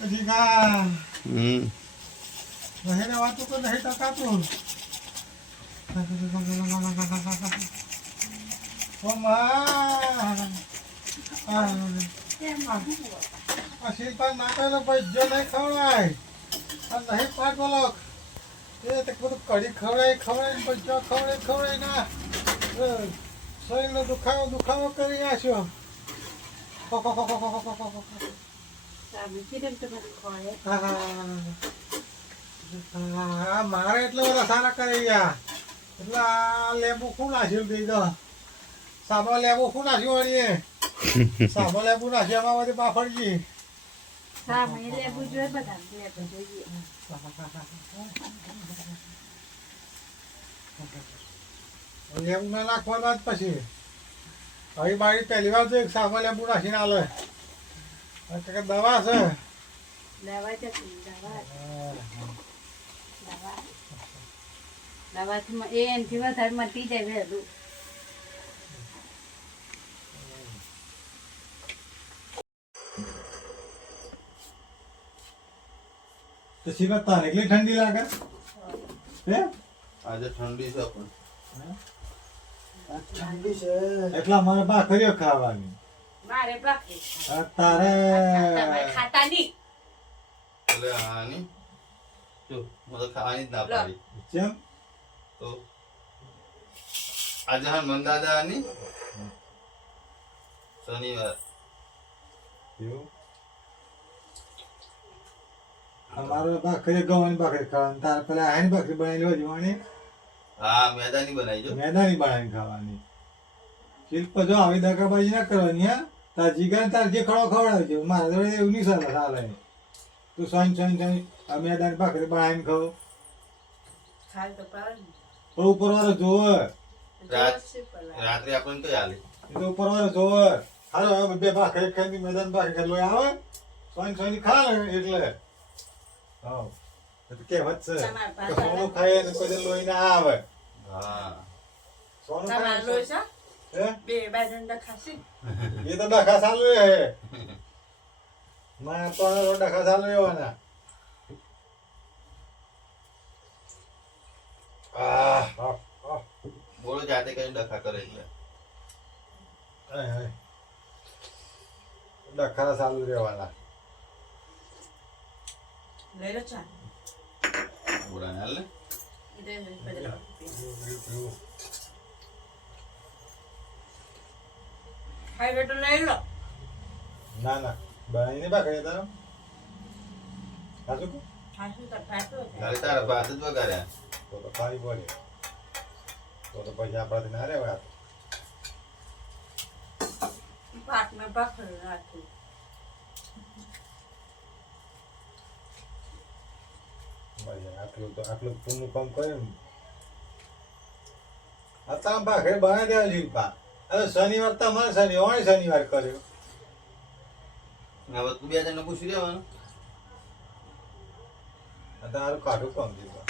જીગા નહીં વાતું તો નહીં ટકાતું શિલ્પા નાખેલો ભાઈ જો નહીં ખવડાય નહીં પાટ બોલો એ તો બધું કઢી ખવડાય પછી ખવડાય ના શરીરનો દુખાવો કરી નાખ્યો મારે એટલે બધા સારા કરી ગયા એટલે આ લેબુ શું નાખ્યું દીધો સાબો લેબુ શું નાખ્યું વળીએ સાબો લેબુ નાખ્યું એમાં બધી પાફડજી લેબુ ના નાખવાના જ પછી હવે મારી પહેલી વાર તો એક સાબો લેબુ નાખીને આલે દવા છે દવાથી એનથી વધારે મટી જાય વહેલું. તો શિવા તારે એટલી ઠંડી લાગે હે આજે ઠંડી છે પણ ઠંડી છે એટલા મારે ભાખરીઓ ખાવાની મારે બાકી તારે ખાતા નહીં. એટલે આની જો મને ખાવાની જ ના પાડી કેમ તો આજે હનુમાન દાદાની શનિવાર એવું અમારો ભાખરી ગવાની ભાખરી ખાવાની તારે પેલા આની ભાખરી બનાવી લેવા જવાની હા મેદાની બનાવી જો મેદાની બનાવીને ખાવાની શિલ્પ જો આવી દગાબાજી ના કરવાની હા તાર જીગર તાર જે ખડો ખવડાવજો મારા જોડે એવું નહીં ચાલે ચાલે તું સોઈન મેદાની ભાખરી બનાવીને ખાવ ખાલ તો પાડે ને. પણ ઉપર વાળો જોવે રાત્રે આપણને કઈ હાલે એ તો ઉપર વાળો જોવે હાલો હવે બે ભાખરી ખાઈ મેદાન ભાખરી લોહી આવે સોઈન ખા ને એટલે હા કહેવત છે કે સોનું ખાય ને કોઈ લોહી ના આવે હા સોનું તમારે ખાય લોહી છે? હે બે બાજુ ખાસી એ તો ડખા ચાલુ હે માં પણ ડખા ચાલુ રહેવાના બોલો જાતે કઈ ડખા કરે એટલે ડખા ચાલુ રહેવાના લઈ લો ચા. બોલા ને હાલ ને ખાઈ તો લઈ લો. ના ના બનાવીને ભાખરી તારો સાચું કહું? ખાસું તો ખાતું હશે. તારે તારા ભાત જ વગાડ્યા તો ખાવી પડે તો પછી આપણાથી ના રહેવાય ભાતમાં ભાખરી નાખી. આટલું પૂરું કામ કર્યું આ તમે ભાખરી બનાવી દેવા શિલ્પા હવે શનિવાર તમારે શનિવાર કર્યો હવે તું બે જણને પૂછી લેવાનું તારું કાઢું કામ દીધું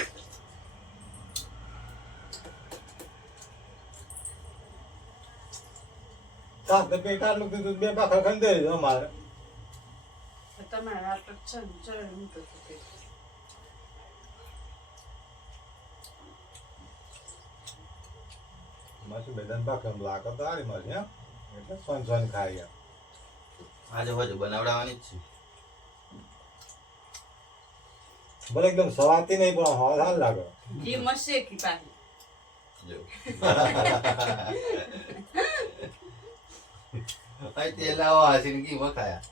પેટ આટલું કીધું બે ભાખર ખાઈ દે અમારે તમારે આ તો છે ને ચડે ઊંટો છે. માસી મેદાન ભાખર લાગે તો આરી મારી હા એટલે સોન ખાઈ ગયા આજે હોય બનાવડાવવાની જ છે ભલે એકદમ સવાતી નહીં પણ હવા સારું લાગે ઘી મસ્ત શેકી પાછી. જો ભાઈ તેલ આવો હાસીને કી વખાયા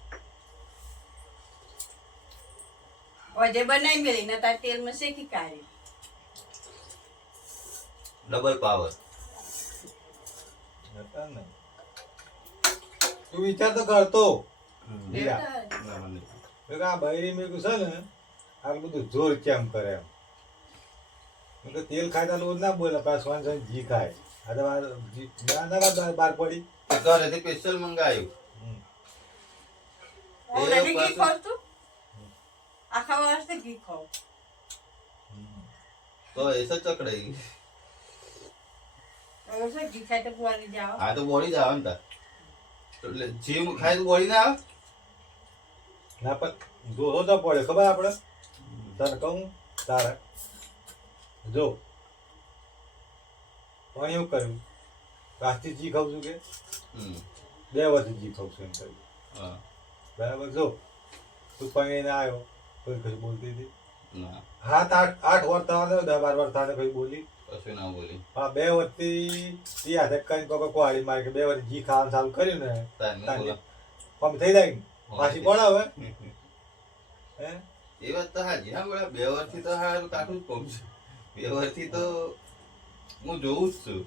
ઓજે બનાવી મેલી ને તાર તેલમાં શેકી કાઢી. ડબલ પાવર તું વિચાર તો કરતો એવું ના મને આ બૈરી મેં છે ને આ બધું જોર કેમ કરે એમ તેલ ખાતા લોકો ના બોલે પાછું ઘી ખાય આ તો બાર પડી ઘરેથી સ્પેશિયલ મંગાવ્યું તો ઓલરેડી ઘી ખાવ તું? આખા વર્ષે ઘી ખાવ. તો એસો ચકડાઈ હવે શું ઘી ખાય તો બોલી જાઓ. આ તો બોડી જ આવે ને તાર એટલે જીવ ખાય તો બોડી ના આવે ના પણ ધોધો તો પડે ખબર આપણે તને કહું તારે જો પણ એવું કર્યું આજથી જી ખાઉં છું કે હમ 2 વર્ષથી જી ખાઉં છું એમ કર્યું હા બરાબર જો તું પૈણીને આવ્યો કોઈ કશું બોલતી હતી ના 7-8 વર્ષ થવા દે 10-12 વર્ષ થવા દે કઈ બોલી કશું ના બોલી હા 2 વર્ષથી ઈ હાથે કઈ કોળી મારી કે 2 વર્ષ જી ખાવાનું ચાલુ કર્યું ને તાને બોલા કમ થઈ જાય ને પાછી પડે હવે હે એ વાત તો હાજી હા બોલા 2 વર્ષથી તો હારું કાઠું જ કહું છું 2 વર્ષથી તો હું જોઉં જ છું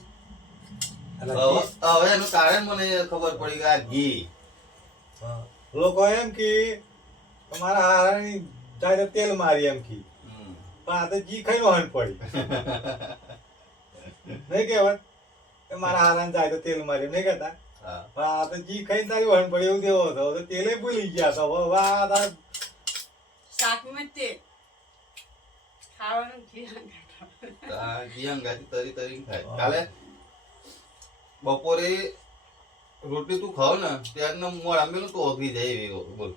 હવે એનું કારણ મને ખબર પડી કે આ ઘી હા. લોકો એમ કે તમારા હારાની જાય તો તેલ મારી એમ કી હમ. પણ આ તો જી ખાઈ હન પડી નહીં કહેવાય કે મારા હારાને જાય તો તેલ મારી નહીં કહેતા હા પણ આ તો જી ખાઈને તારી વહન પડી એવું કેવો હતો તો તેલે ભૂલી ગયા તો હવે વાહ તાર શાકમાં તેલ ખાવાનું ઘી હંગાથો. આ ઘી હંગાથી તરી તરી ખાય કાલે બપોરે રોટલી તું ખાવ ને ત્યારનો મોડ આંબેલું તો ઓગળી જાય એવી બોલ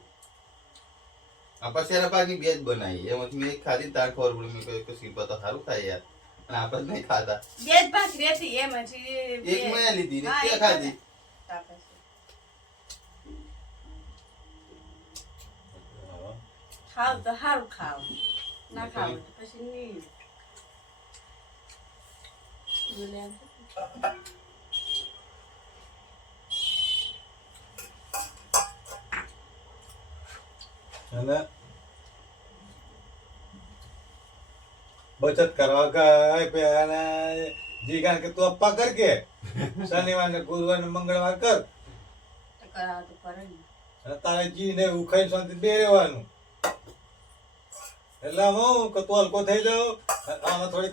આપણા શેરા પાકની બે જ બનાવી એમાંથી મેં એક ખાધી તાર ખબર પડી મેં કહ્યું કે શિલ્પા તો સારું ખાય યાર અને આપણે જ નહીં ખાતા બે જ ભાખરી હતી એમાંથી એક મેં લીધી ને હા, તે એક ખાધી તાપસ. ખાવ તો સારું ખાવ ના ખાવ તો પછી નહીં બોલે એમ. અને બચત કરવા ગઈ અને જી કારણ કે તું અપ્પા કર કે શનિવાર ને ગુરુવાર ને મંગળવાર કર તો કરાવ તો કરે ને. અને તારે જી ને ઉખાઈ શાંતિ બે રહેવાનું એટલે હું કે તું હલકો થઈ જાવ આને થોડી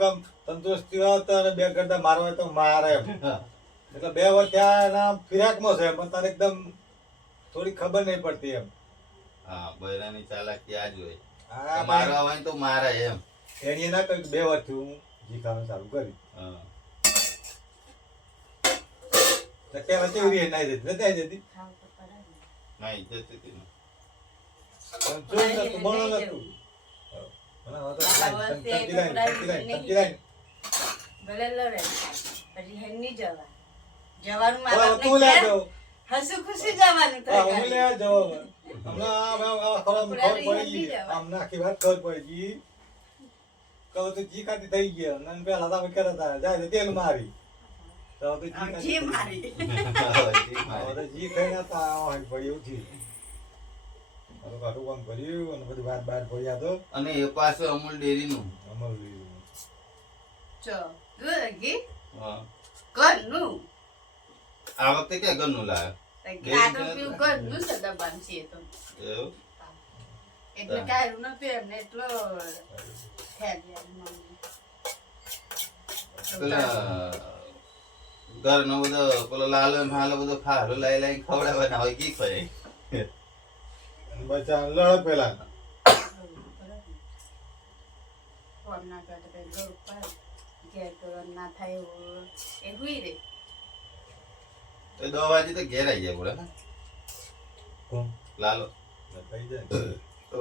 કમ તંદુરસ્તી હોય તો અને 2 ગરદા મારવા હોય તો મારે એમ એટલે 2 વર્ષ ત્યાં એના ફિરાકમાં છે પણ તારે એકદમ થોડી ખબર નહીં પડતી એમ હા બૈરાની ચાલાકી આ જ હોય આ મારવા હોય તો મારે એમ એની ના કહ્યું 2 વર્ષથી હું જી ખાવાનું ચાલુ કરી હા તો પેલા કેવી રીતે નાઈ જતી નથી આવી જતી ખાવ તો કરે ને. ના ઇજ્જત હતી ને પણ જોઈ નતું બનો નતું અને હવે તો તંકી લાઈન ભલે લડે પછી હેની જવા જવાનું હવે મારા તું લે જાવ હસું ખુશી જવાનું તો હું લે જાવ હમણાં આ ખબર પડી આમ નાખી વાત ખબર પડી ગઈ કહું તો જી ખાતી થઈ ગયા અને પેલા તમે કહેતા હતા જાય તો તેલ મારી તો હવે તો આમ જી જી ખાતી મારી હવે તો જી ખાઈને હતા હોય પડ્યું થી હવે કાઢું કામ કર્યું અને બધી વાત બહાર પડ્યા તો અને એ પાછું અમૂલ ડેરીનું અમલ લીધું ચો દૂધ ઘી હા ઘરનું આ વખતે ક્યાં ઘરનું લાવ્યો આ તો પીવું ઘરનું છે દબાણ છે તો એવું એટલે કાયરું નતું એમને એટલો પેલા ઘરનો બધો પેલો લાલો ને હાલો બધો ખારો લાઈ લાઈ ખવડાવવાના હોય કી ખવાય બચ્ચા લડ પેલા ના થાય એ હુઈ રે તો 10 વાગે તો ઘેર આવી જાય બોલે કોણ લાલો થઈ જાય તો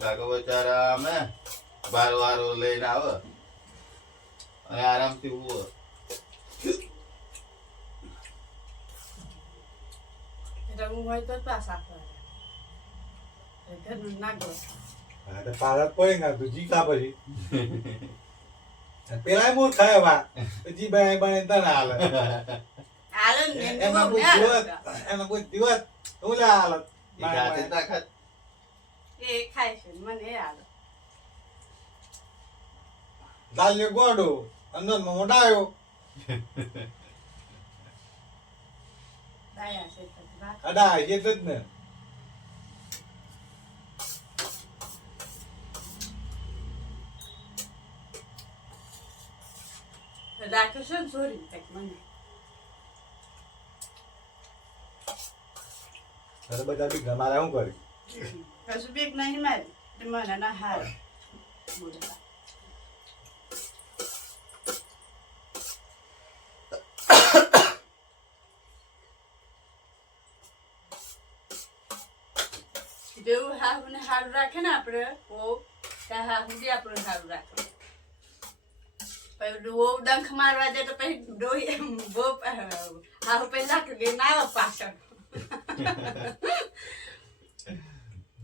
કાકો બચારા અમે વારો લઈને આવે અને આરામથી ઉવો રંગ હોય તો પાછા ઘરનું ના ગો હા તો પારક પડે ને તું જી ખા પછી પેલા મૂળ ખાય વા જી બનાય બનાય તને હાલે હાલો ને એમાં કોઈ દિવસ હું લે હાલત એ જાતે જ ના ખાત એ ખાય છે મને એ હાલો દાલ ને ગોડો અંદર માં મોટાયો દાયા છે તો રાખ અડા એટલે જ ને રાખો છો ને ચોરી તક મને અરે બધા બી મારે શું કરી કશું બેગ નહીં મારી મને ના હાર બોલા જેવું હાહુને સારું રાખે ને આપણે બહુ ત્યાં હાહુ બી આપણને સારું રાખે પછી બહુ ડંખ મારવા જાય તો પછી ડોહી બહુ હાહુ પહેલા કે ના આવે પાછળ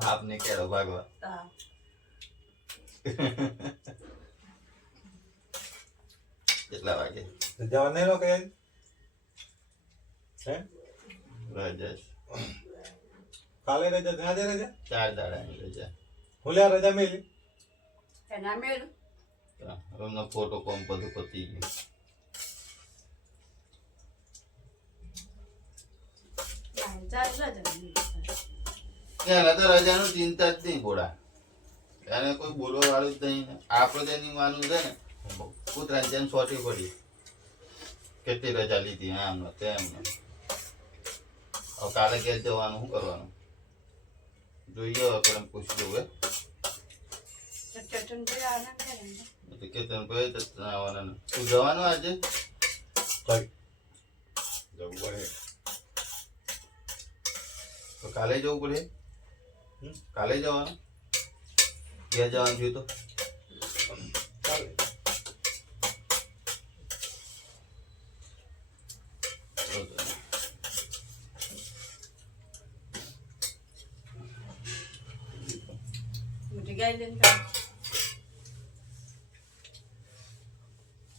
આપને કેળો ભાગવા હા. કેટલા વાગે જવા નહીં નો કઈ હે રજા છે. કાલે રજા ત્યાં જ રજા 4 દાડાની રજા ભૂલ્યા રજા મેલી એના મેળું એમનો ફોટો કોમ બધું પતી ગયું એને તો રજાનું ચિંતા જ નહીં બોડા એને કોઈ બોલવા વાળું જ નહીં ને. આપણે તેની માનું છે ને કૂતરાની જેમ સોટી પડી કેટલી રજા લીધી આમ ને તેમ ને હવે કાલે ઘેર જવાનું શું કરવાનું જોઈએ હવે પેલા પૂછી દઉં હે કે તને કહે તો આવવાના ને. તું જવાનું આજે ભાઈ જવું પડે તો કાલે જવું પડે કાલે જવાનું ક્યાં જવાનું થયું તો ચાલે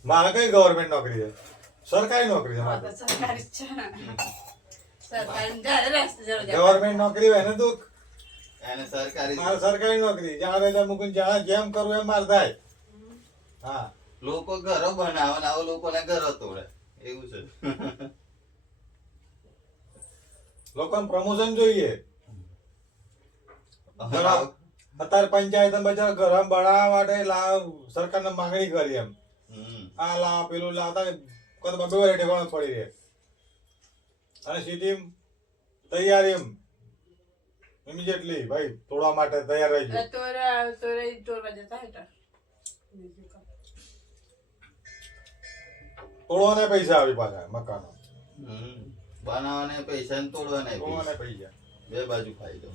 મારે કઈ ગવર્મેન્ટ નોકરી છે સરકારી નોકરી છે મારે ગવર્મેન્ટ નોકરી હોય ને દુઃખ એને સરકારી મારે સરકારી નોકરી જ્યાં રજા મૂકીને જ્યાં જેમ કરવું એમ મારે થાય હા લોકો ઘરો બનાવે ને આવા લોકોને ઘરો તોડે એવું છે લોકોને પ્રમોશન જોઈએ અત્યારે પંચાયત બધા ઘર બનાવવા માટે લાવ સરકારને માંગણી કરી એમ આ લાવ પેલું લાવતા કદ બબે વાર ઠેકાણું પડી રહે અને સિટી તૈયારી એમ ઇમિડિયેટલી ભાઈ તોડવા માટે તૈયાર રહેજો તોડવાના પૈસા આવી પાછા મકાનો બનાવવાને પૈસા ને તોડવાના તોડવાના પૈસા બે બાજુ ફાયદો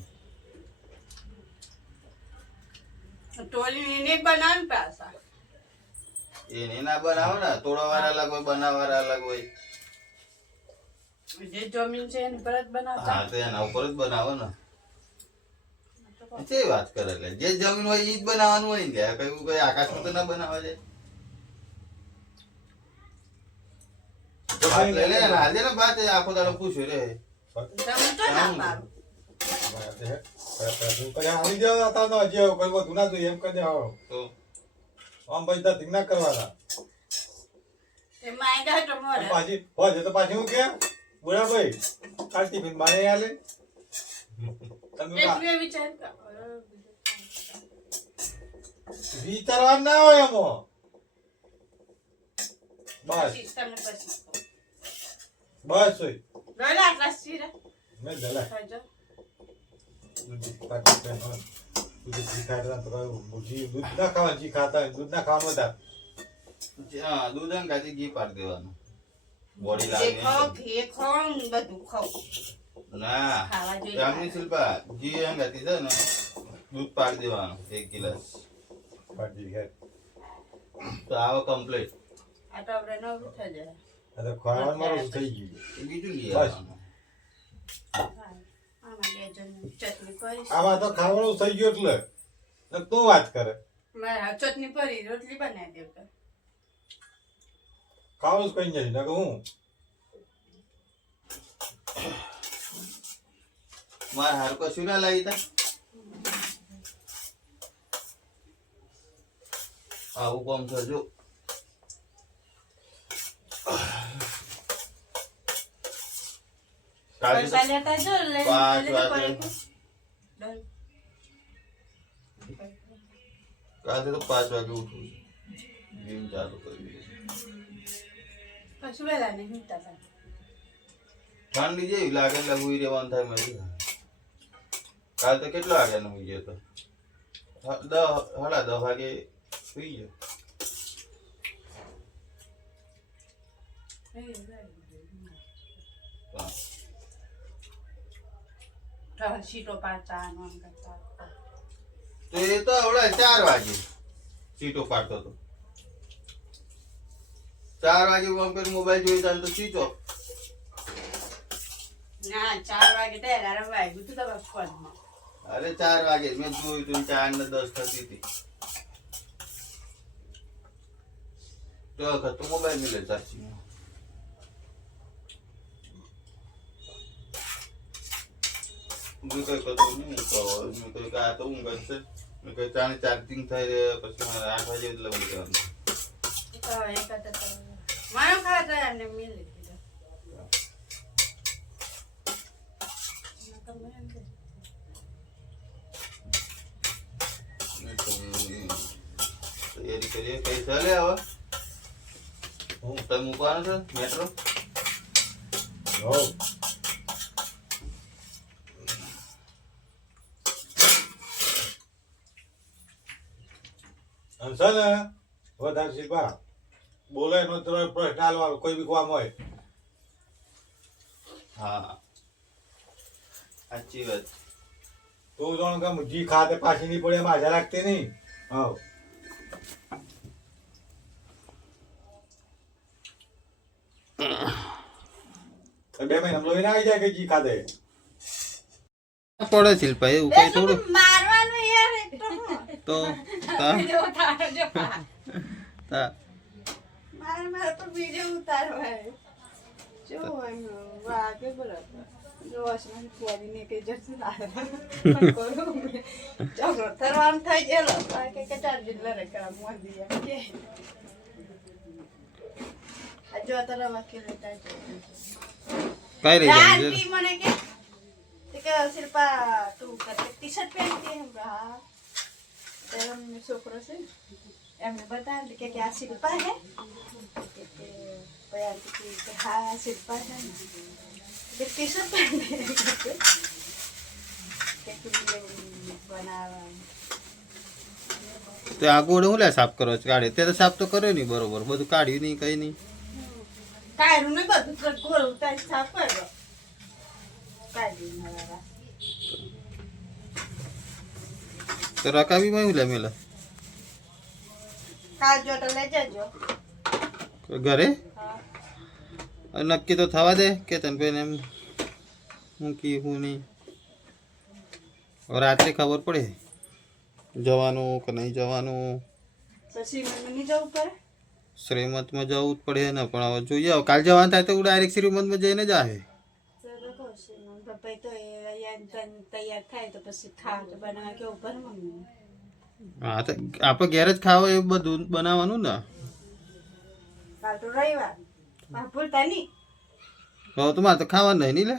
ટોલી બનાવ પાછા એને ના બનાવો ને તોડવા વાળા અલગ હોય બનાવવા વાળા અલગ હોય જે જમીન છે એની પર જ બનાવતા હા તો એના ઉપર જ બનાવો ને તે વાત કરે એટલે જે જમીન હોય એ જ બનાવવાનું હોય ને કઈ કઈ આકાશમાં તો ના બનાવવા જાય ભાત લઈ લે ને આજે ને ભાત આખો દાડો પૂછ્યું રે જમીન તો ના પાડું આવી જાવ હતા તો હજી એવું કઈ બધું ના જોઈએ એમ કરી આવો તો આમ પૈસા ધીંગ ના કરવાના એ માંગ્યા તો મોરે પાછી હોય તો પાછી હું કે બોલા ભાઈ કાલ ટિફિન બાને આલે તમે એટલે વિચાર વિચારવા ના હોય એમાં બસ તમને પછી બસ હોય રોલા આટલા સીરા મેં દલા ખાજો દૂધ ના ખાવા જી ખાતા હોય દૂધ ના ખાવાનું બધા હા દૂધ અને ગાજી ઘી પાડી દેવાનું બોડી જે લાગે ખાઓ ઘી ખાઓ ને બધું ખાઓ ના ખાવા જોઈએ રામની શિલ્પા ઘી અને ગાતી છે ને દૂધ પાડી દેવાનું 1 ગ્લાસ પાડી હે તો આવો કમ્પ્લીટ આ તો આપણે નવું થઈ જાય આ તો ખાવાનું મારું થઈ ગયું બીજું લઈ બસ. આવવાનું આમાં લેજો ને ચટણી કરીશ આમાં તો ખાવાનું થઈ ગયું એટલે તું વાત કરે મારે ચટણી પડી રોટલી બનાવી દેવ તો ખાવાનું જ કઈ જાય ને હું મારે હાર કશું ના લાવી તા આવું કામ થજો પૈસા લેતા જો લઈ 5 લેજો વાગે પડી કાલે તો 5 વાગે ઉઠું જીમ ચાલુ કરી કશું વેલા નહીં ઊઠતા તા ઠંડી જેવી લાગે એટલે હુઈ રહેવાનું થાય મારી કાલ તો કેટલા વાગ્યાનો હુઈ ગયો તો 10 વાગે હુઈ ગયો સીટો પાડતા આનો આમ કરતા તો એ તો આવડે 4 વાગે સીટો પાડતો હતો 4 વાગે ફોન કરી મોબાઈલ જોઈ ચાલ તો સ્વિચ ઓફ. ના 4 વાગે તો અલાર્મ વાગ્યું તું તમારા ફોનમાં. અરે 4 વાગે મેં જોયું તું 4 ને 10 થતી હતી તો વખત તો મોબાઈલ મિલે ચાર્જિંગ. મેં કઈ કતું નહીં તો મેં કઈ આ તો ઊંઘ છે મેં કઈ ચાર્જિંગ થઈ રહે પછી મારે 8 વાગે એટલે ઉડી જવાનું. તો એ કરતા તો મારો ખાતા એમને મિલી દીધો. તૈયારી કરીએ કઈ ચાલે હવે હું તમે મૂકવાનો છે મેટ્રો. હો અંસલ વધારે શિલ્પા બોલે નો તો પ્રશ્ન આલવાનો કોઈ બી કામ હોય. હા સાચી વાત. તું જાણ કે જી ખાતે પાછી નહીં પડે એમાં હાજર રાખતી નહીં. હા તો 2 મહિના લોહી ના આવી જાય કે જી ખાતે. પડે શિલ્પા એવું કઈ થોડું મારવાનું યાર એક તો તો તા વિડિયો ઉતારો જો તા મારે પર વિડિયો ઉતારવાય જો એમ વાગે બરાબર જો અસમાન કોઈને કે જશે લાગે કોરો જો તરવામ થઈ ગયેલો કે કે ચાર જિલ્લા રે કરા મોદી કે આજો તરવા વકીલ હતા કઈ રહી જાય આંટી મને કે શિલ્પા તું કરતે ટી-શર્ટ પહેરતી હે हाँ तेरा में छोकरो से एमने बता के क्या शिल्पा है के बयान की हाँ शिल्पा है फिर टी-शर्ट पहने के तुम ये बनावा તે આગોડે હું લે સાફ કરો છો કાઢે તે તો સાફ તો કર્યો નહીં બરોબર બધું કાઢ્યું નહીં કઈ નહીં. કાયરું ને બધું ગોળ ઉતાર સાફ કરો કાઢી મારા તો રકાવી માં લે મેલા કાલ જો તો લઈ જજો ઘરે હા નક્કી તો થવા દે કે તને પેન એમ હું કી હું નહીં રાત્રે ખબર પડે જવાનું કે નહીં જવાનું. પછી મને નહીં જવું પડે શ્રીમંતમાં જવું જ પડે ને પણ હવે જોઈએ હવે કાલ જવાનું થાય તો ડાયરેક્ટ શ્રીમંતમાં જઈને જ આવે. પપ્પા તો તૈયાર થાય તો પછી ખાવા તો બનાવવા કેવું પડે મમ્મી. હા તો આપણે ઘેર જ ખાવ એ બધું બનાવવાનું ને. કાલ તો રવિવાર ભૂલતા નહીં હવે તો મારે તો ખાવાનું નહીં લે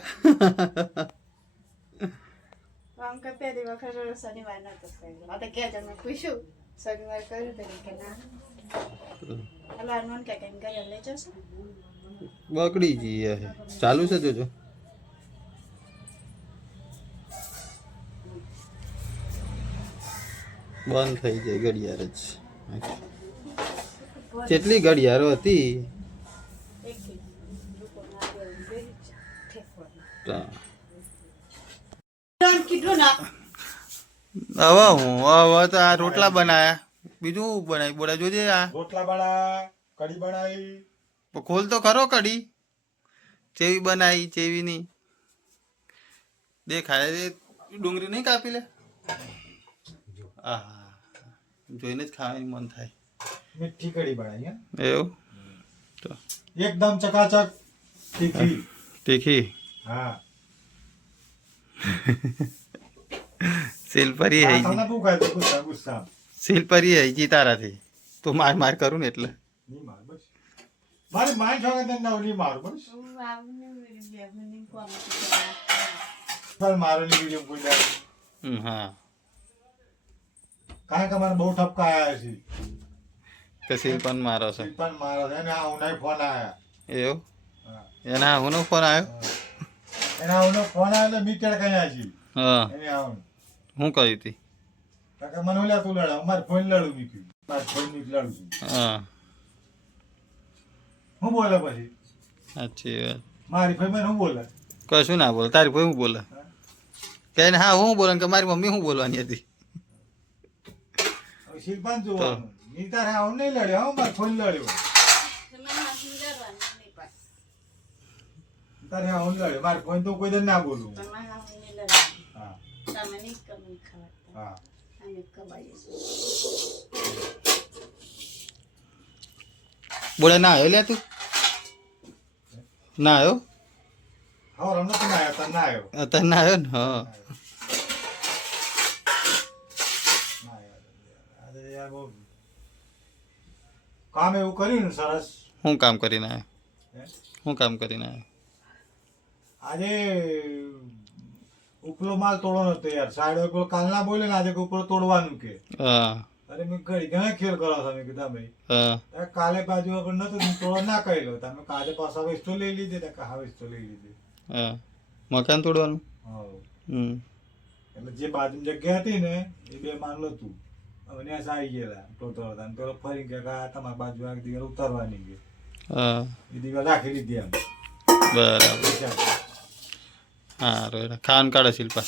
આમ કે પહેલી વખત શનિવાર નતો કર્યો આ તો કે તમે પૂછ્યું શનિવાર કર્યું તો કે ના અલા મન કે કેમ ઘરે લઈ જશો બગડી જઈએ ચાલુ છે જોજો. બંધ થઈ જાય ઘડિયાળ જ કેટલી ઘડિયાળો હતી એક રૂપોના આગળ બેસી ઠેકવા કીધું ના હવે હવે તો આ રોટલા બનાયા બીજું બનાવી બોલા જોજે આ રોટલા બનાયા કઢી બનાવી ખોલ તો ખરો કઢી ચેવી બનાવી ચેવી નહીં દેખાય ડુંગળી નહીં કાપી લે. હા જોઈને જ ખાવાનું મન થાય. મીઠી કઢી બનાવી હે એવું તો એકદમ ચકાચક તીખી તીખી. હા સિલપરી હઈ આના બહુ ખાય તો ગુસ્સા ગુસ્સા સિલપરી હઈ જી તારાથી તો માર માર કરું ને એટલે નહીં માર બસ મારી માય છોકે તને ના નહીં મારું બસ હું આવને બેહની કોમ પર મારો ની વિડિયો કોઈ જાય હા કારણ કે મારે બહુ ઠપકા આયા છે તો સિલપન મારો છે પણ મારો છે ને આ ઉનાઈ ફોન આયા એવું હા એના હુંનો ફોન આવ્યો. એના ઉનો ફોન આયો એટલે મીટર કયા છે હા એને આવું હું કહી હતી કાકે મને ઓલા તું લડા અમાર ફોન લડું મીઠું માર ફોન મીઠ લડું છું હા હું બોલે પછી સાચી વાત મારી ફોન મને હું બોલે કશું ના બોલે તારી ભાઈ હું બોલે કે એને હા હું બોલવાનું કે મારી મમ્મી શું બોલવાની હતી હવે શિલ્પાને જોવાનું ની તારે આવું નહીં લડ્યો હો મારે ફોન લડ્યો તારે આવું લડ્યો મારે ફોન તો કોઈ દર ના બોલું હા હા બોલે ના આવ્યો લે તું ના આવ્યો હા રમતો તો ના આવ્યો તને ના આવ્યો અત્યારે ના આવ્યો ને હા ના આવ્યો અરે યાર બહુ કામ એવું કર્યું ને સરસ શું કામ કરીને આવ્યો હે? શું કામ કરીને આવ્યો આજે ઉપલો માલ તોડો નતો યાર સાઈડ ઉપર કાલના બોલે ને આજે ઉપર તોડવાનું કે હા અરે મેં ઘણા ખેલ કરો તમે કીધા ભાઈ હા કાલે બાજુ આપણે નતું તોડવા ના કહી લો તમે કાલે પાછા વસ્તુ લઈ લીધી ને હા વસ્તુ લઈ લીધી હા મકાન તોડવાનું હા હમ એટલે જે બાજુ જગ્યા હતી ને એ બે માનલો તું હવે ત્યાં સારી ગયેલા તોડતો હતા અને પેલો ફરી ગયા કે તમારી બાજુ આ દિવાલ ઉતારવાની ગઈ હા એ દિવાલ રાખી લીધી એમ બરાબર સારું ખાવાનું કાઢે શિલ્પા